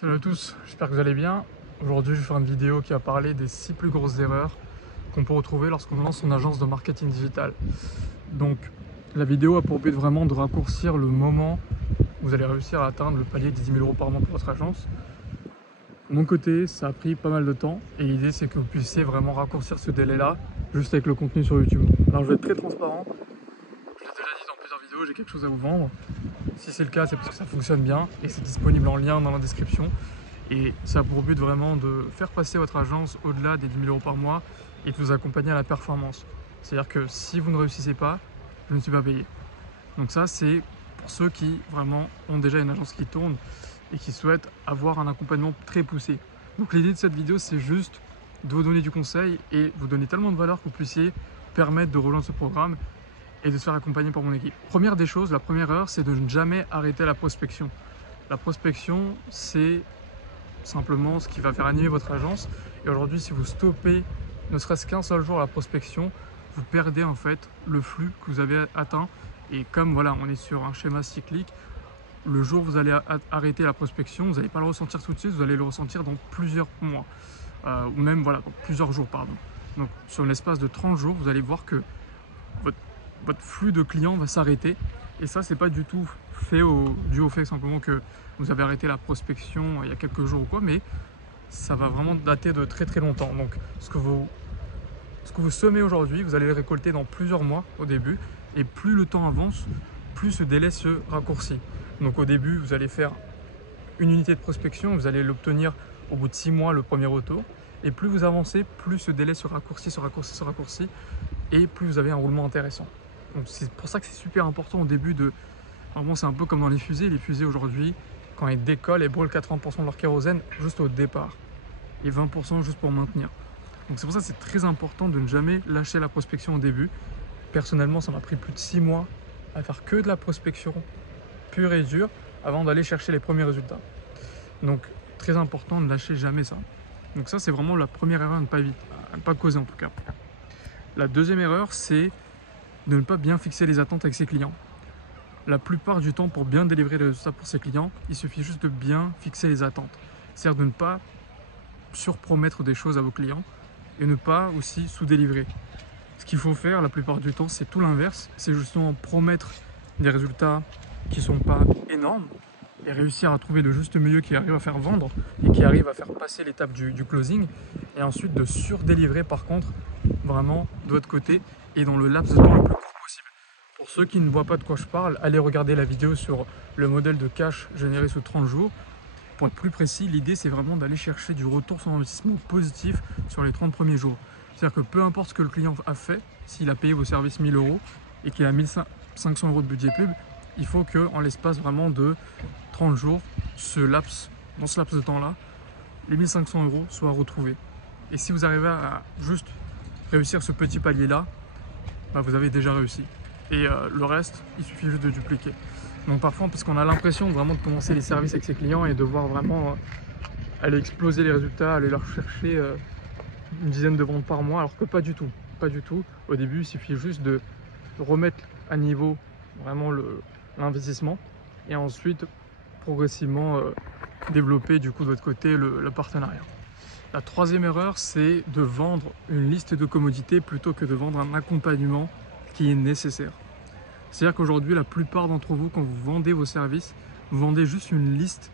Salut à tous, j'espère que vous allez bien. Aujourd'hui, je vais faire une vidéo qui va parler des 6 plus grosses erreurs qu'on peut retrouver lorsqu'on lance son agence de marketing digital. Donc, la vidéo a pour but vraiment de raccourcir le moment où vous allez réussir à atteindre le palier des 10 000 euros par mois pour votre agence. De mon côté, ça a pris pas mal de temps et l'idée c'est que vous puissiez vraiment raccourcir ce délai-là juste avec le contenu sur YouTube. Alors, je vais être très transparent. Je l'ai déjà dit dans plusieurs vidéos, j'ai quelque chose à vous vendre. Si c'est le cas, c'est parce que ça fonctionne bien et c'est disponible en lien dans la description. Et ça a pour but vraiment de faire passer votre agence au-delà des 10 000 euros par mois et de vous accompagner à la performance. C'est-à-dire que si vous ne réussissez pas, je ne suis pas payé. Donc ça, c'est pour ceux qui vraiment ont déjà une agence qui tourne et qui souhaitent avoir un accompagnement très poussé. Donc l'idée de cette vidéo, c'est juste de vous donner du conseil et vous donner tellement de valeur que vous puissiez permettre de rejoindre ce programme et de se faire accompagner par mon équipe. Première des choses, la première erreur, c'est de ne jamais arrêter la prospection. La prospection, c'est simplement ce qui va faire animer votre agence. Et aujourd'hui, si vous stoppez ne serait-ce qu'un seul jour la prospection, vous perdez en fait le flux que vous avez atteint. Et comme voilà, on est sur un schéma cyclique, le jour où vous allez arrêter la prospection, vous n'allez pas le ressentir tout de suite, vous allez le ressentir dans plusieurs mois. Ou même voilà, dans plusieurs jours, pardon. Donc sur l'espace de 30 jours, vous allez voir que votre flux de clients va s'arrêter. Et ça, c'est pas du tout dû au fait simplement que vous avez arrêté la prospection il y a quelques jours ou quoi, mais ça va vraiment dater de très très longtemps. Donc ce que vous semez aujourd'hui, vous allez le récolter dans plusieurs mois au début. Et plus le temps avance, plus ce délai se raccourcit. Donc au début, vous allez faire une unité de prospection, vous allez l'obtenir au bout de 6 mois le premier retour. Et plus vous avancez, plus ce délai se raccourcit, et plus vous avez un roulement intéressant. Donc c'est pour ça que c'est super important au début de... Vraiment, c'est un peu comme dans les fusées. Les fusées aujourd'hui, quand elles décollent, elles brûlent 80% de leur kérosène juste au départ et 20% juste pour maintenir. Donc c'est pour ça que c'est très important de ne jamais lâcher la prospection au début. Personnellement, ça m'a pris plus de 6 mois à faire que de la prospection pure et dure avant d'aller chercher les premiers résultats. Donc très important, ne lâchez jamais ça. Donc ça, c'est vraiment la première erreur à ne pas causer en tout cas. La deuxième erreur, c'est de ne pas bien fixer les attentes avec ses clients. La plupart du temps, pour bien délivrer les résultats pour ses clients, il suffit juste de bien fixer les attentes. C'est-à-dire de ne pas surpromettre des choses à vos clients et ne pas aussi sous-délivrer. Ce qu'il faut faire la plupart du temps, c'est tout l'inverse. C'est justement promettre des résultats qui ne sont pas énormes et réussir à trouver le juste milieu qui arrive à faire vendre et qui arrive à faire passer l'étape du closing, et ensuite de surdélivrer par contre vraiment de votre côté et dans le laps de temps le plus court possible. Pour ceux qui ne voient pas de quoi je parle, allez regarder la vidéo sur le modèle de cash généré sous 30 jours. Pour être plus précis, l'idée c'est vraiment d'aller chercher du retour sur investissement positif sur les 30 premiers jours. C'est-à-dire que peu importe ce que le client a fait, s'il a payé vos services 1000 euros et qu'il a 1500 euros de budget pub, il faut qu'en l'espace vraiment de 30 jours, dans ce laps de temps-là, les 1500 euros soient retrouvés. Et si vous arrivez à juste réussir ce petit palier-là, bah vous avez déjà réussi. Et le reste, il suffit juste de dupliquer. Donc parfois, parce qu'on a l'impression vraiment de commencer les services avec ses clients et de voir vraiment aller exploser les résultats, aller leur chercher une dizaine de ventes par mois, alors que pas du tout. Pas du tout. Au début, il suffit juste de remettre à niveau vraiment l'investissement et ensuite progressivement développer du coup de votre côté le partenariat. La troisième erreur, c'est de vendre une liste de commodités plutôt que de vendre un accompagnement qui est nécessaire. C'est-à-dire qu'aujourd'hui, la plupart d'entre vous, quand vous vendez vos services, vous vendez juste une liste,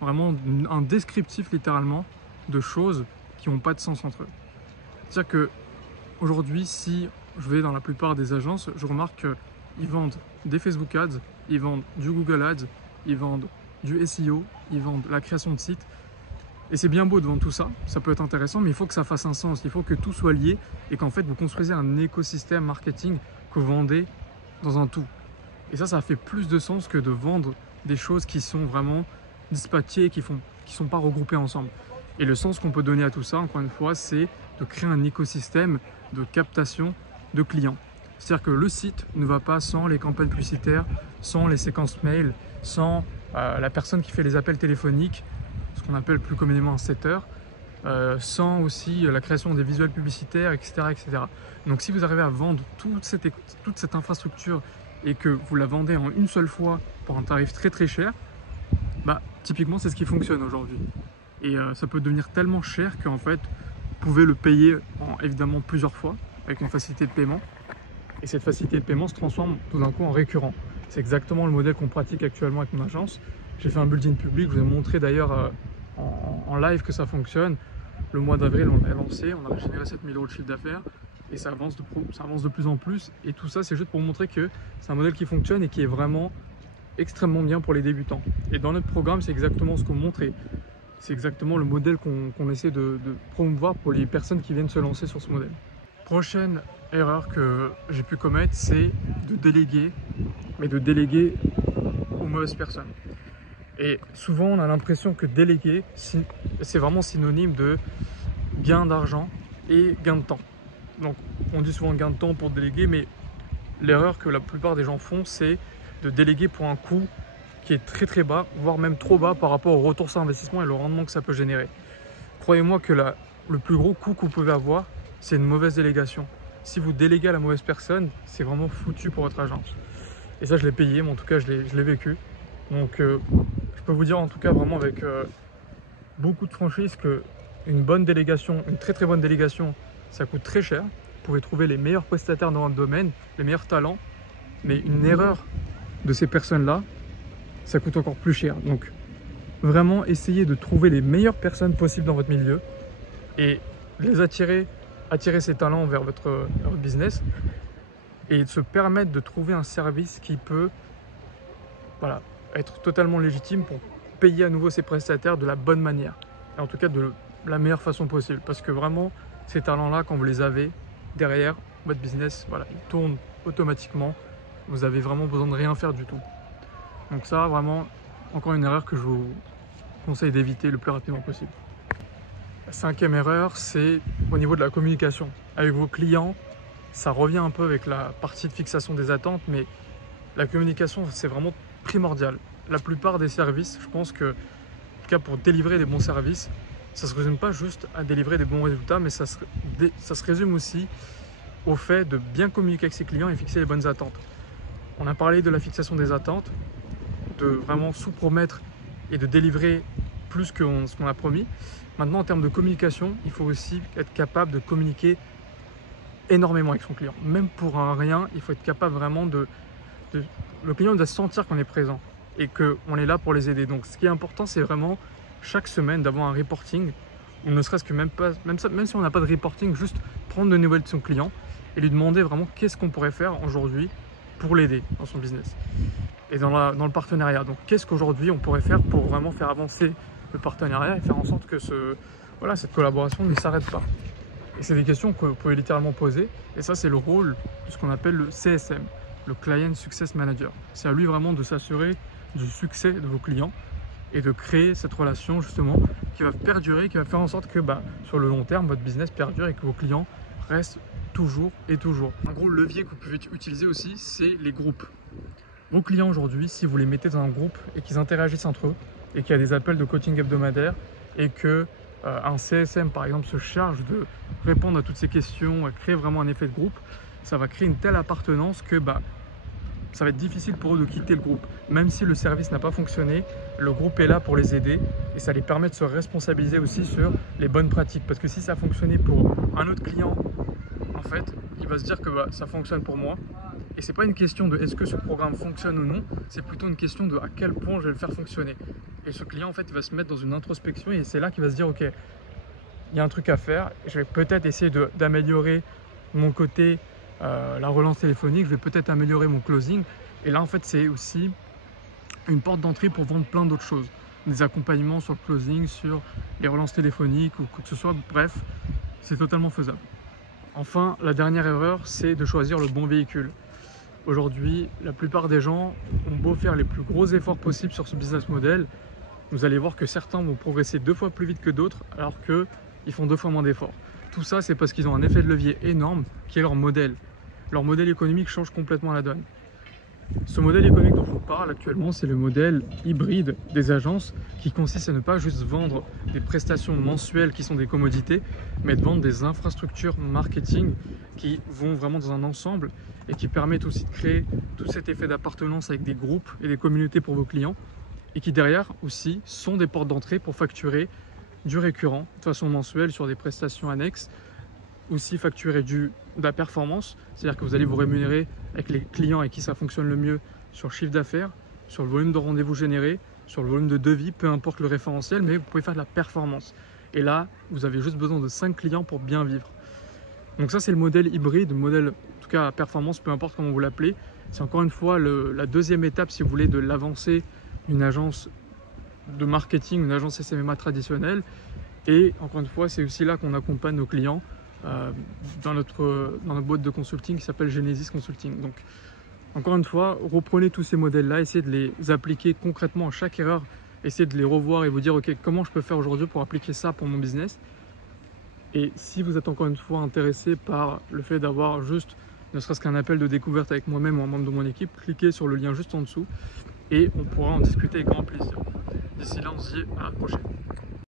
vraiment un descriptif littéralement de choses qui n'ont pas de sens entre eux. C'est-à-dire que aujourd'hui, si je vais dans la plupart des agences, je remarque qu'ils vendent des Facebook Ads, ils vendent du Google Ads, ils vendent du SEO, ils vendent la création de sites. Et c'est bien beau de vendre tout ça, ça peut être intéressant, mais il faut que ça fasse un sens, il faut que tout soit lié et qu'en fait vous construisez un écosystème marketing que vous vendez dans un tout. Et ça fait plus de sens que de vendre des choses qui sont vraiment dispatchées et qui sont pas regroupées ensemble. Et le sens qu'on peut donner à tout ça, encore une fois, c'est de créer un écosystème de captation de clients. C'est-à-dire que le site ne va pas sans les campagnes publicitaires, sans les séquences mail, sans la personne qui fait les appels téléphoniques, ce qu'on appelle plus communément un setter, sans aussi la création des visuels publicitaires, etc., etc. Donc si vous arrivez à vendre toute cette infrastructure et que vous la vendez en une seule fois pour un tarif très très cher, bah, typiquement, c'est ce qui fonctionne aujourd'hui. Et ça peut devenir tellement cher qu'en fait, vous pouvez le payer évidemment plusieurs fois avec une facilité de paiement. Et cette facilité de paiement se transforme tout d'un coup en récurrent. C'est exactement le modèle qu'on pratique actuellement avec mon agence. J'ai fait un build-in public, je vous ai montré d'ailleurs en live que ça fonctionne. Le mois d'avril, on l'a lancé, on a généré 7 000 € de chiffre d'affaires et ça avance de plus en plus. Et tout ça, c'est juste pour vous montrer que c'est un modèle qui fonctionne et qui est vraiment extrêmement bien pour les débutants. Et dans notre programme, c'est exactement ce qu'on montre et c'est exactement le modèle qu'on essaie de promouvoir pour les personnes qui viennent se lancer sur ce modèle. Prochaine erreur que j'ai pu commettre, c'est de déléguer, mais de déléguer aux mauvaises personnes. Et souvent, on a l'impression que déléguer, c'est vraiment synonyme de gain d'argent et gain de temps. Donc, on dit souvent gain de temps pour déléguer, mais l'erreur que la plupart des gens font, c'est de déléguer pour un coût qui est très très bas, voire même trop bas par rapport au retour sur investissement et le rendement que ça peut générer. Croyez-moi que le plus gros coût que vous pouvez avoir, c'est une mauvaise délégation. Si vous déléguez à la mauvaise personne, c'est vraiment foutu pour votre agence. Et ça, je l'ai payé, mais en tout cas, je l'ai vécu. Donc, je peux vous dire en tout cas vraiment avec beaucoup de franchise qu'une bonne délégation, une très très bonne délégation, ça coûte très cher. Vous pouvez trouver les meilleurs prestataires dans votre domaine, les meilleurs talents, mais une erreur de ces personnes-là, ça coûte encore plus cher. Donc, vraiment, essayez de trouver les meilleures personnes possibles dans votre milieu et les attirer ces talents vers votre business et de se permettre de trouver un service qui peut être totalement légitime pour payer à nouveau ses prestataires de la bonne manière. Et en tout cas, de la meilleure façon possible. Parce que vraiment, ces talents-là, quand vous les avez derrière, votre business, il tourne automatiquement. Vous avez vraiment besoin de rien faire du tout. Donc ça, vraiment, encore une erreur que je vous conseille d'éviter le plus rapidement possible. La cinquième erreur, c'est au niveau de la communication. Avec vos clients, ça revient un peu avec la partie de fixation des attentes, mais la communication, c'est vraiment primordial. La plupart des services, je pense que, en tout cas pour délivrer des bons services, ça ne se résume pas juste à délivrer des bons résultats, mais ça se résume aussi au fait de bien communiquer avec ses clients et fixer les bonnes attentes. On a parlé de la fixation des attentes, de vraiment sous-promettre et de délivrer plus que ce qu'on a promis. Maintenant, en termes de communication, il faut aussi être capable de communiquer énormément avec son client. Même pour un rien, il faut être capable vraiment le client doit sentir qu'on est présent et qu'on est là pour les aider. Donc, ce qui est important, c'est vraiment chaque semaine d'avoir un reporting, ou ne serait-ce que même si on n'a pas de reporting, juste prendre de nouvelles de son client et lui demander vraiment qu'est-ce qu'on pourrait faire aujourd'hui pour l'aider dans son business et dans le partenariat. Donc, qu'est-ce qu'aujourd'hui on pourrait faire pour vraiment faire avancer le partenariat et faire en sorte que cette collaboration ne s'arrête pas. Et c'est des questions que vous pouvez littéralement poser. Et ça, c'est le rôle de ce qu'on appelle le CSM, le Client Success Manager. C'est à lui vraiment de s'assurer du succès de vos clients et de créer cette relation justement qui va perdurer, qui va faire en sorte que sur le long terme, votre business perdure et que vos clients restent toujours et toujours. Un gros levier que vous pouvez utiliser aussi, c'est les groupes. Vos clients aujourd'hui, si vous les mettez dans un groupe et qu'ils interagissent entre eux et qu'il y a des appels de coaching hebdomadaire et que un CSM par exemple se charge de répondre à toutes ces questions, créer vraiment un effet de groupe, ça va créer une telle appartenance que ça va être difficile pour eux de quitter le groupe. Même si le service n'a pas fonctionné, le groupe est là pour les aider et ça les permet de se responsabiliser aussi sur les bonnes pratiques. Parce que si ça fonctionnait pour un autre client, en fait, il va se dire que ça fonctionne pour moi. Et c'est pas une question de est-ce que ce programme fonctionne ou non, c'est plutôt une question de à quel point je vais le faire fonctionner. Et ce client, en fait, il va se mettre dans une introspection et c'est là qu'il va se dire, ok, il y a un truc à faire, je vais peut-être essayer d'améliorer mon côté, la relance téléphonique, je vais peut-être améliorer mon closing. Et là, en fait, c'est aussi une porte d'entrée pour vendre plein d'autres choses. Des accompagnements sur le closing, sur les relances téléphoniques ou quoi que ce soit. Bref, c'est totalement faisable. Enfin, la dernière erreur, c'est de choisir le bon véhicule. Aujourd'hui, la plupart des gens ont beau faire les plus gros efforts possibles sur ce business model, vous allez voir que certains vont progresser 2 fois plus vite que d'autres alors qu'ils font 2 fois moins d'efforts. Tout ça, c'est parce qu'ils ont un effet de levier énorme qui est leur modèle. Leur modèle économique change complètement la donne. Ce modèle économique dont je vous parle actuellement, c'est le modèle hybride des agences qui consiste à ne pas juste vendre des prestations mensuelles qui sont des commodités, mais de vendre des infrastructures marketing qui vont vraiment dans un ensemble et qui permettent aussi de créer tout cet effet d'appartenance avec des groupes et des communautés pour vos clients et qui derrière aussi sont des portes d'entrée pour facturer du récurrent de façon mensuelle sur des prestations annexes, aussi facturer de la performance, c'est-à-dire que vous allez vous rémunérer avec les clients avec qui ça fonctionne le mieux sur le chiffre d'affaires, sur le volume de rendez-vous générés, sur le volume de devis, peu importe le référentiel, mais vous pouvez faire de la performance. Et là, vous avez juste besoin de 5 clients pour bien vivre. Donc ça, c'est le modèle hybride, le modèle, en tout cas à performance, peu importe comment vous l'appelez. C'est encore une fois la deuxième étape, si vous voulez, de l'avancée d'une agence de marketing, une agence SMMA traditionnelle. Et encore une fois, c'est aussi là qu'on accompagne nos clients dans notre boîte de consulting qui s'appelle Genesis Consulting. Donc, encore une fois, reprenez tous ces modèles-là, essayez de les appliquer concrètement à chaque erreur, essayez de les revoir et vous dire, ok, comment je peux faire aujourd'hui pour appliquer ça pour mon business. Et si vous êtes encore une fois intéressé par le fait d'avoir juste, ne serait-ce qu'un appel de découverte avec moi-même ou un membre de mon équipe, cliquez sur le lien juste en dessous et on pourra en discuter avec grand plaisir. D'ici là, on se dit à la prochaine.